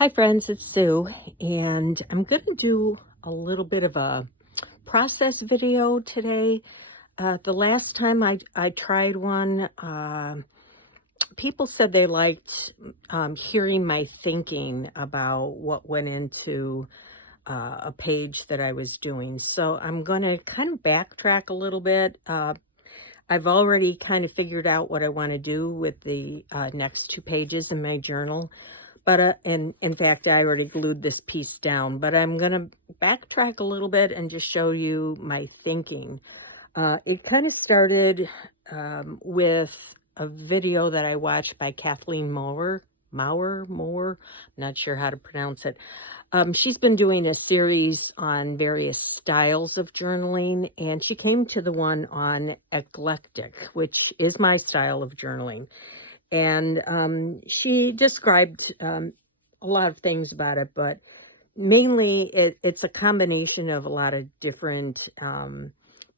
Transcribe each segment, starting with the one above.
Hi friends, it's Sue, and I'm going to do a little bit of a process video today. The last time I tried one, people said they liked hearing my thinking about what went into a page that I was doing. So I'm going to kind of backtrack a little bit. I've already kind of figured out what I want to do with the next two pages in my journal. But and in fact, I already glued this piece down, but I'm going to backtrack a little bit and just show you my thinking. It kind of started with a video that I watched by Kathleen Mower, I'm not sure how to pronounce it. She's been doing a series on various styles of journaling, and she came to the one on Eclectic, which is my style of journaling. And she described a lot of things about it, but mainly it's a combination of a lot of different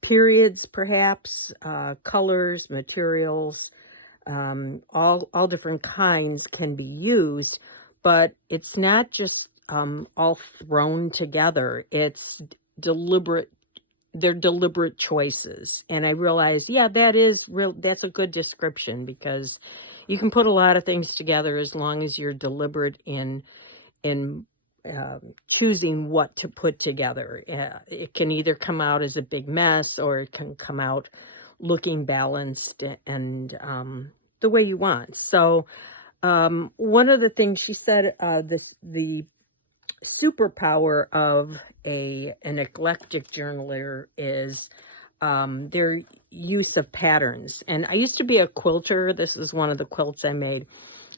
periods, perhaps, colors, materials, all different kinds can be used, but it's not just all thrown together. It's deliberate. They're deliberate choices. And I realized, yeah, that's a good description, because you can put a lot of things together as long as you're deliberate in choosing what to put together. It can either come out as a big mess, or it can come out looking balanced and the way you want. So one of the things she said, the superpower of an eclectic journaler is their use of patterns. And I used to be a quilter. This is one of the quilts I made.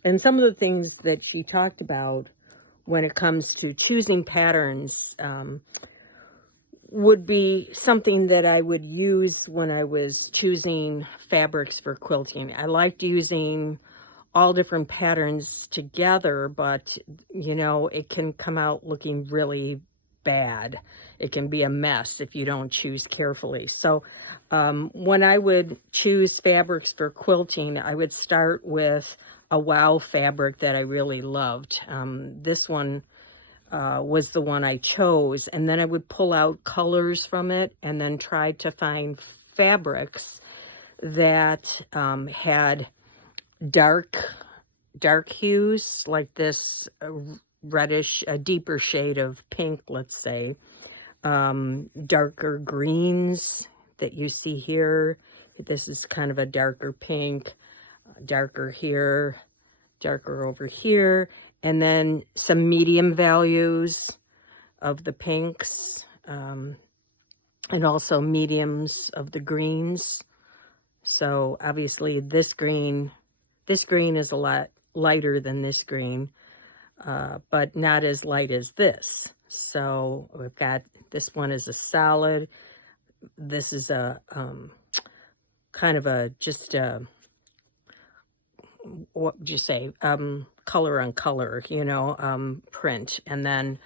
And some of the things that she talked about when it comes to choosing patterns would be something that I would use when I was choosing fabrics for quilting. I liked using all different patterns together, but it can come out looking really bad. It can be a mess if you don't choose carefully. So when I would choose fabrics for quilting, I would start with a wow fabric that I really loved. This one was the one I chose, and then I would pull out colors from it and then try to find fabrics that had dark hues, like this reddish, a deeper shade of pink, let's say, darker greens that you see here. This is kind of a darker pink, darker here, darker over here, and then some medium values of the pinks, and also mediums of the greens. So obviously this green is a lot lighter than this green, but not as light as this. So we've got, this one is a solid. This is a kind of a, just a, what would you say, color on color, print. And then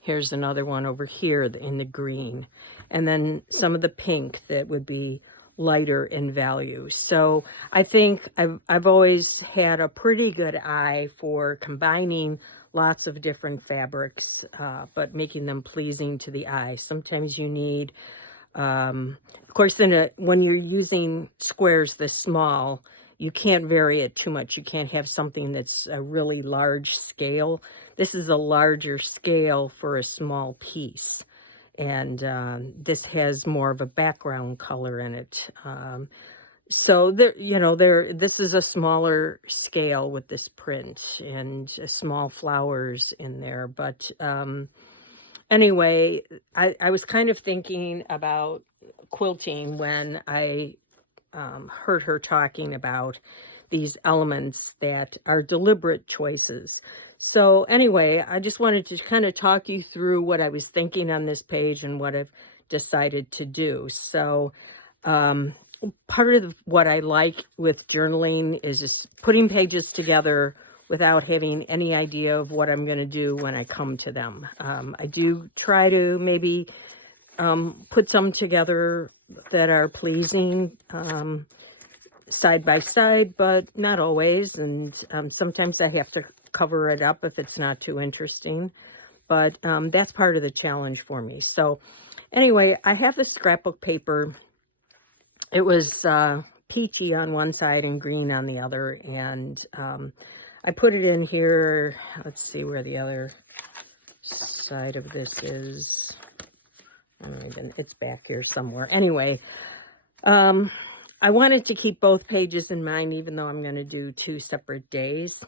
here's another one over here in the green. And then some of the pink that would be lighter in value. So I think I've always had a pretty good eye for combining lots of different fabrics, but making them pleasing to the eye. Sometimes you need, of course, when you're using squares this small, you can't vary it too much. You can't have something that's a really large scale. This is a larger scale for a small piece. And this has more of a background color in it. So this is a smaller scale with this print and small flowers in there. But anyway, I was kind of thinking about quilting when I heard her talking about these elements that are deliberate choices. So anyway, I just wanted to kind of talk you through what I was thinking on this page and what I've decided to do. So part of what I like with journaling is just putting pages together without having any idea of what I'm going to do when I come to them. I do try to maybe put some together that are pleasing side by side, but not always. And sometimes I have to cover it up if it's not too interesting. But that's part of the challenge for me. So anyway, I have the scrapbook paper. It was peachy on one side and green on the other. And I put it in here. Let's see where the other side of this is. I don't even, it's back here somewhere. Anyway, I wanted to keep both pages in mind, even though I'm going to do 2 separate days.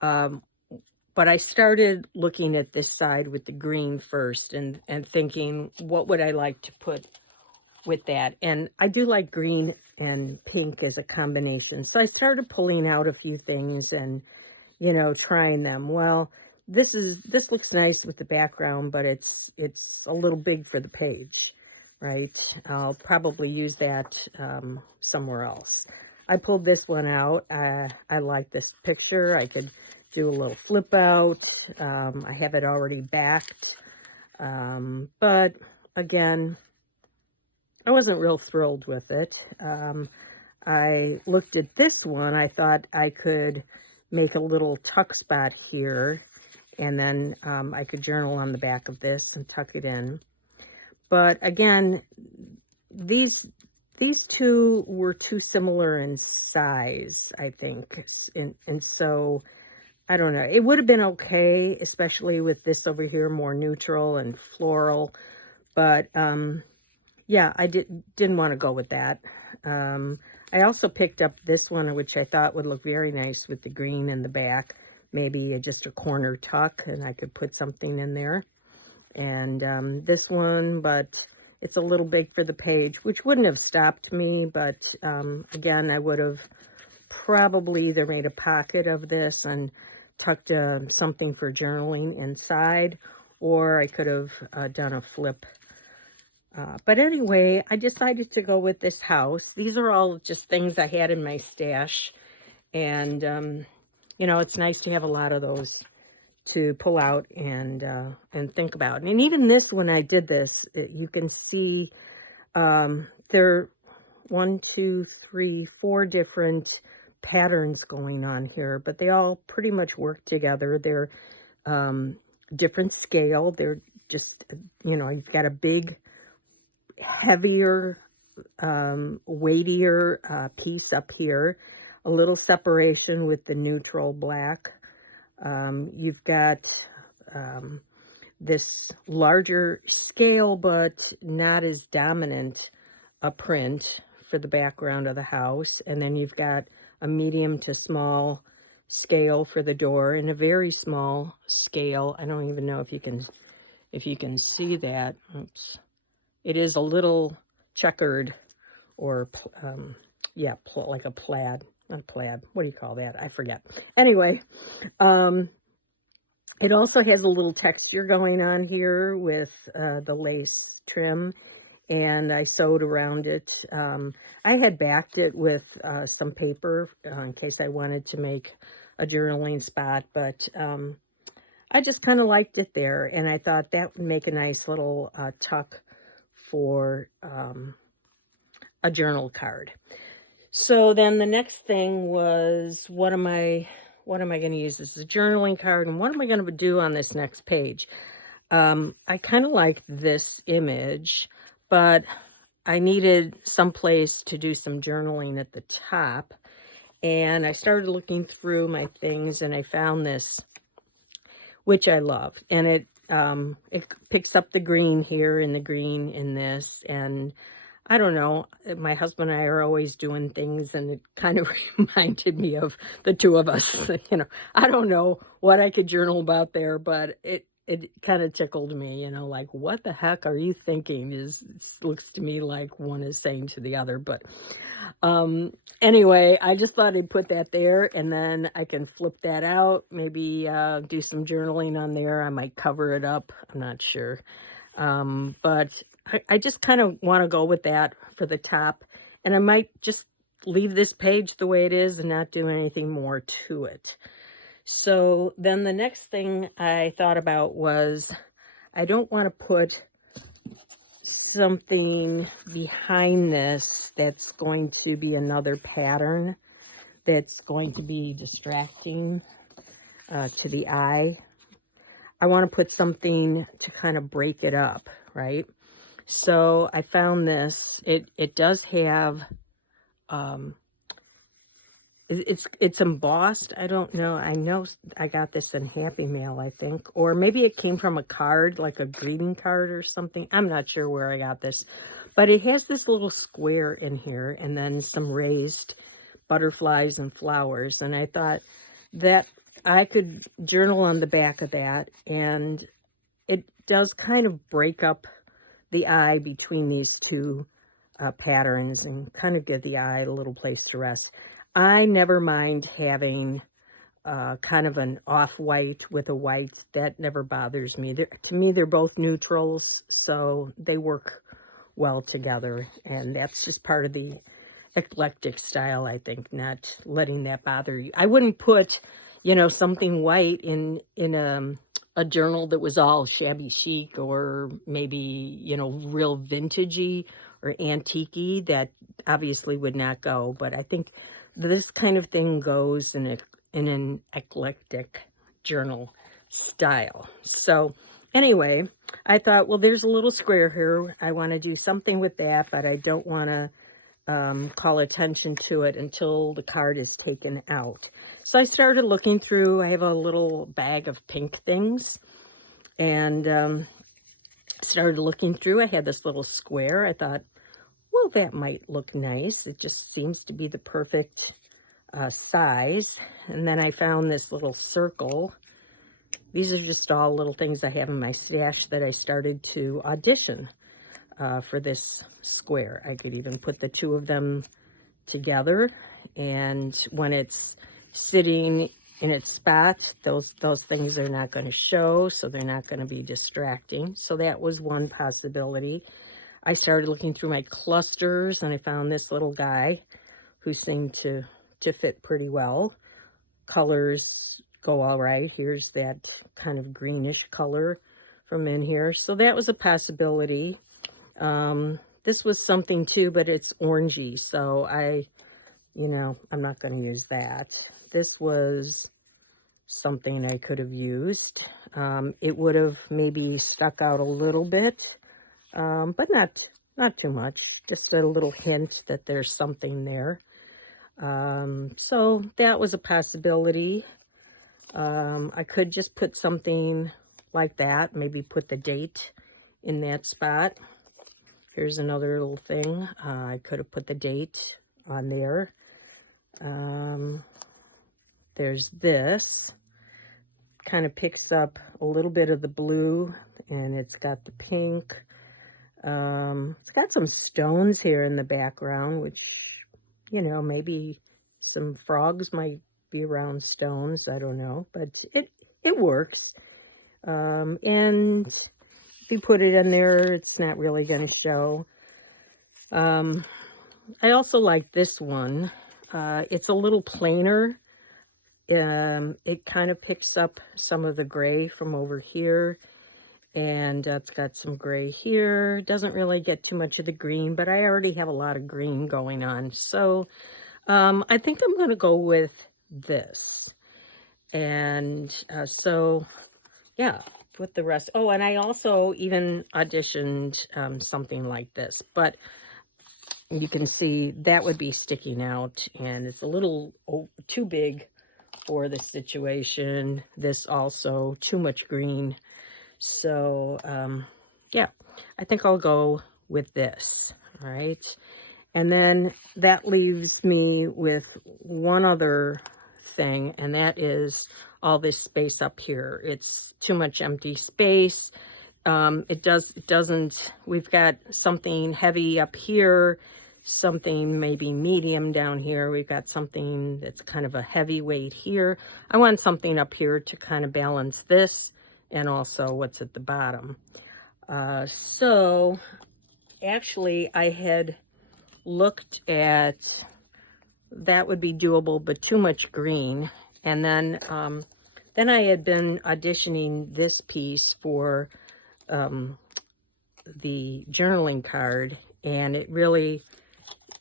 But I started looking at this side with the green first and thinking, what would I like to put with that? And I do like green and pink as a combination. So I started pulling out a few things and, you know, trying them. Well, this looks nice with the background, but it's a little big for the page, right? I'll probably use that somewhere else. I pulled this one out. I like this picture. I could do a little flip out. I have it already backed. But again, I wasn't real thrilled with it. I looked at this one. I thought I could make a little tuck spot here, and then I could journal on the back of this and tuck it in. But again, these two were too similar in size, I think. And so, I don't know. It would have been okay, especially with this over here, more neutral and floral. But, yeah, I didn't want to go with that. I also picked up this one, which I thought would look very nice with the green in the back. Maybe just a corner tuck, and I could put something in there. And this one, but it's a little big for the page, which wouldn't have stopped me. But, again, I would have probably either made a pocket of this and tucked something for journaling inside, or I could have done a flip. But anyway, I decided to go with this house. These are all just things I had in my stash. And, you know, it's nice to have a lot of those to pull out and think about. And even this, when I did this, you can see there are 4 different patterns going on here, but they all pretty much work together. They're different scale. They're just, you know, you've got a big, heavier, weightier piece up here, a little separation with the neutral black. You've got this larger scale, but not as dominant a print for the background of the house. And then you've got a medium to small scale for the door and a very small scale. I don't even know if you can see that. Oops. It is a little checkered, or yeah, like a plaid. Not plaid. What do you call that? I forget. Anyway, it also has a little texture going on here with the lace trim, and I sewed around it. I had backed it with some paper in case I wanted to make a journaling spot, but I just kind of liked it there, and I thought that would make a nice little tuck for a journal card. So then the next thing was, what am I going to use as a journaling card, and what am I going to do on this next page? I kind of like this image, but I needed some place to do some journaling at the top, and I started looking through my things, and I found this, which I love, and it picks up the green here and the green in this, and I don't know, my husband and I are always doing things, and it kind of reminded me of the two of us. You know, I don't know what I could journal about there, but it kind of tickled me, you know, like, what the heck are you thinking? It looks to me like one is saying to the other. But anyway, I just thought I'd put that there, and then I can flip that out, maybe do some journaling on there. I might cover it up. I'm not sure. But I just kind of want to go with that for the top, and I might just leave this page the way it is and not do anything more to it. So then the next thing I thought about was, I don't want to put something behind this that's going to be another pattern that's going to be distracting. to the eye. I want to put something to kind of break it up, right? So I found this. It does have, it's embossed. I don't know. I know I got this in Happy Mail, I think. Or maybe it came from a card, like a greeting card or something. I'm not sure where I got this. But it has this little square in here and then some raised butterflies and flowers. And I thought that I could journal on the back of that. And it does kind of break up the eye between these two patterns and kind of give the eye a little place to rest. I never mind having kind of an off-white with a white. That never bothers me. To me, they're both neutrals, so they work well together. And that's just part of the eclectic style, I think, not letting that bother you. I wouldn't put, you know, something white in a journal that was all shabby chic or maybe, you know, real vintagey or antique-y. That obviously would not go. But I think this kind of thing goes in an eclectic journal style. So anyway, I thought, well, there's a little square here. I want to do something with that, but I don't want to call attention to it until the card is taken out. So I started looking through. I have a little bag of pink things and started looking through. I had this little square. I thought, well, that might look nice. It just seems to be the perfect size. And then I found this little circle. These are just all little things I have in my stash that I started to audition for this square. I could even put the two of them together, and when it's sitting in its spot, those things are not going to show, so they're not going to be distracting. So that was one possibility. I started looking through my clusters, and I found this little guy who seemed to fit pretty well. Colors go all right. Here's that kind of greenish color from in here. So that was a possibility. This was something too, but it's orangey, so I'm not going to use that. This was something I could have used. It would have maybe stuck out a little bit, but not too much. Just a little hint that there's something there. So that was a possibility. I could just put something like that, maybe put the date in that spot. Here's another little thing. I could have put the date on there. There's this. Kind of picks up a little bit of the blue, and it's got the pink. It's got some stones here in the background, which, you know, maybe some frogs might be around stones. I don't know, but it works. And if you put it in there, it's not really going to show. I also like this one. It's a little plainer. It kind of picks up some of the gray from over here. And it's got some gray here. Doesn't really get too much of the green, but I already have a lot of green going on. So I think I'm going to go with this. And so, yeah, with the rest. Oh, and I also even auditioned something like this. But you can see that would be sticking out. And it's a little too big for the situation. This also, too much green. So, yeah, I think I'll go with this, all right? And then that leaves me with one other thing, and that is all this space up here. It's too much empty space. It doesn't, we've got something heavy up here, something maybe medium down here. We've got something that's kind of a heavyweight here. I want something up here to kind of balance this and also what's at the bottom. So actually I had looked at, that would be doable, but too much green. And then I had been auditioning this piece for the journaling card, and it really,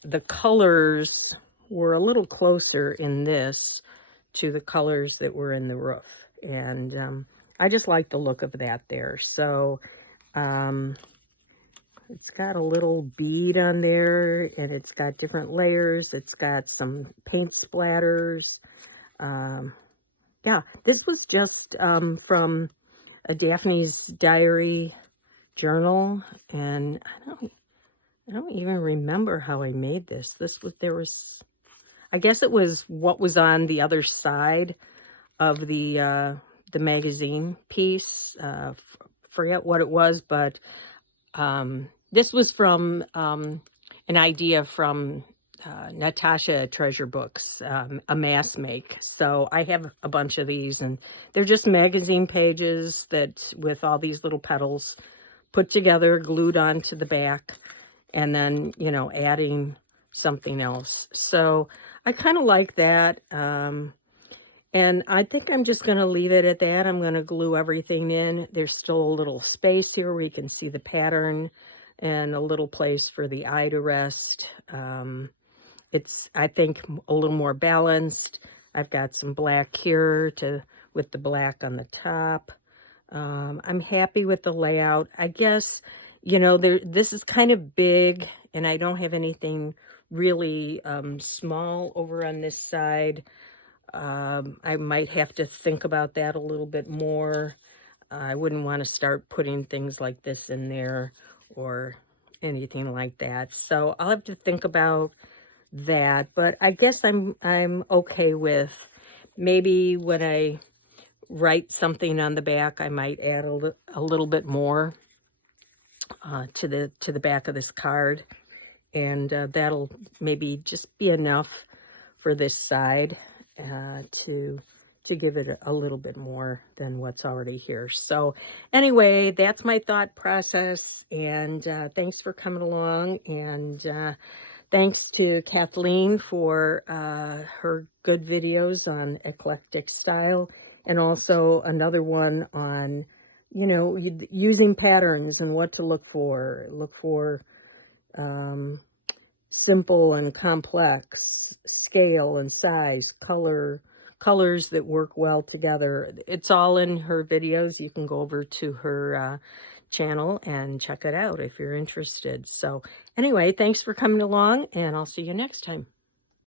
the colors were a little closer in this to the colors that were in the roof. And I just like the look of that there. So it's got a little bead on there, and it's got different layers. It's got some paint splatters. Yeah, this was just from a Daphne's Diary journal, and I don't even remember how I made this. I guess it was what was on the other side of the magazine piece. Forget what it was, but this was from an idea from Natasha at Treasure Books, a mass make. So I have a bunch of these, and they're just magazine pages that with all these little petals put together, glued onto the back, and then, you know, adding something else. So I kind of like that. And I think I'm just going to leave it at that. I'm going to glue everything in. There's still a little space here where you can see the pattern and a little place for the eye to rest. It's, I think, a little more balanced. I've got some black here with the black on the top. I'm happy with the layout. I guess, you know, this is kind of big, and I don't have anything really small over on this side. I might have to think about that a little bit more. I wouldn't want to start putting things like this in there or anything like that. So I'll have to think about that. But I guess I'm okay with, maybe when I write something on the back, I might add a little bit more to the back of this card, and that'll maybe just be enough for this side to give it a little bit more than what's already here. So anyway, that's my thought process, and thanks for coming along, and thanks to Kathleen for her good videos on eclectic style, and also another one on, you know, using patterns and what to look for. Look for simple and complex, scale and size, colors that work well together. It's all in her videos. You can go over to her channel and check it out if you're interested. So anyway, thanks for coming along, and I'll see you next time.